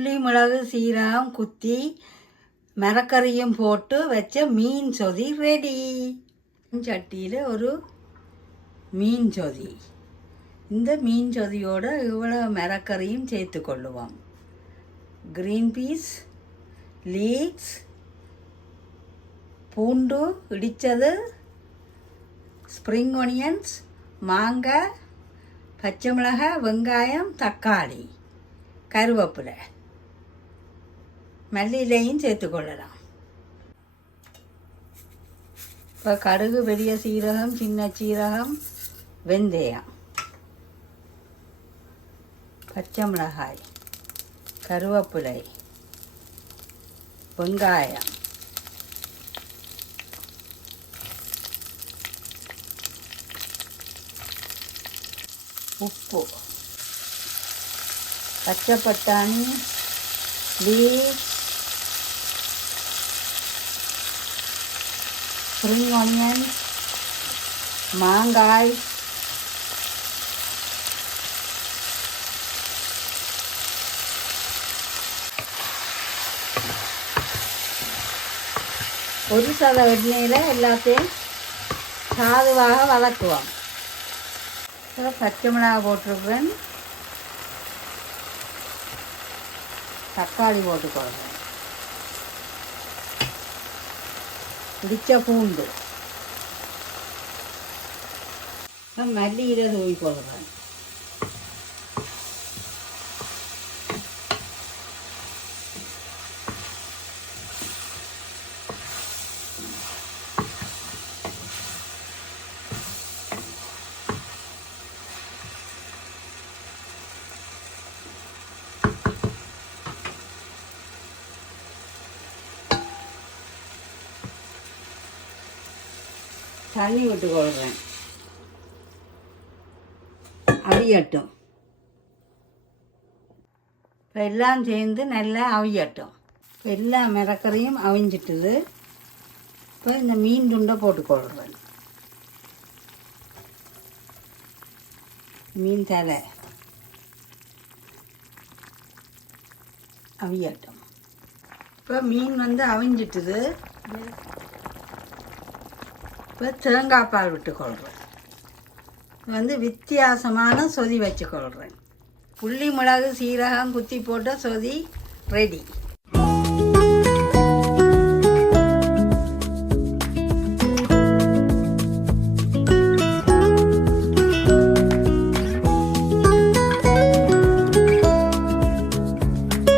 புளி மிளகு சீரகம் குத்தி மரக்கறியும் போட்டு வச்ச மீன் சொதி ரெடி சட்டியில் ஒரு மீன் சொதி. இந்த மீன் சொதியோடு இவ்வளோ மரக்கறியும் சேர்த்து கொள்ளுவோம். க்ரீன் பீஸ் லீக்ஸ் பூண்டு இடித்தது ஸ்ப்ரிங் ஒனியன்ஸ் மாங்காய் பச்சை மிளகாய் வெங்காயம் தக்காளி கருவேப்பிலை. மல்லியிலையும் சேர்த்துக்கொள்ளலாம் இப்போ கடுகு பெரிய சீரகம் சின்ன சீரகம் வெந்தயம் பச்சை மிளகாய் கருவேப்பிலை வெங்காயம் உப்பு பச்சை பட்டாணி லீவ் ஸ்ப்ரிங் ஆனியன் மாங்காய் ஒரு சத எண்ணெயில் எல்லாத்தையும் சாதுவாக வதக்குவோம் பச்சை மிளகாய் போட்டிருப்பேன் தக்காளி போட்டுக்கொள்வேன் പിടിച്ച പൂണ്ട്. നല്ല മല്ലിയില തൂങ്ങിക്കൊള്ളതാണ് தண்ணி விட்டு கொள்கிறேன் அவியட்டும் இப்போ எல்லாம் சேர்ந்து நல்லா அவியட்டும் இப்போ எல்லா மிளக்கரையும் அவிஞ்சிட்டுது. இப்போ இந்த மீன் துண்டை போட்டுக்கொள்கிறேன் மீன் தலை அவியட்டும் இப்போ மீன் வந்து அவிஞ்சிட்டுது. இப்போ தேங்காய் பால் விட்டுக்கொள்கிறேன் வந்து வித்தியாசமான சொதி வச்சுக்கொள்கிறேன் புள்ளி மிளகு சீரகம் குத்தி போட்ட சொதி ரெடி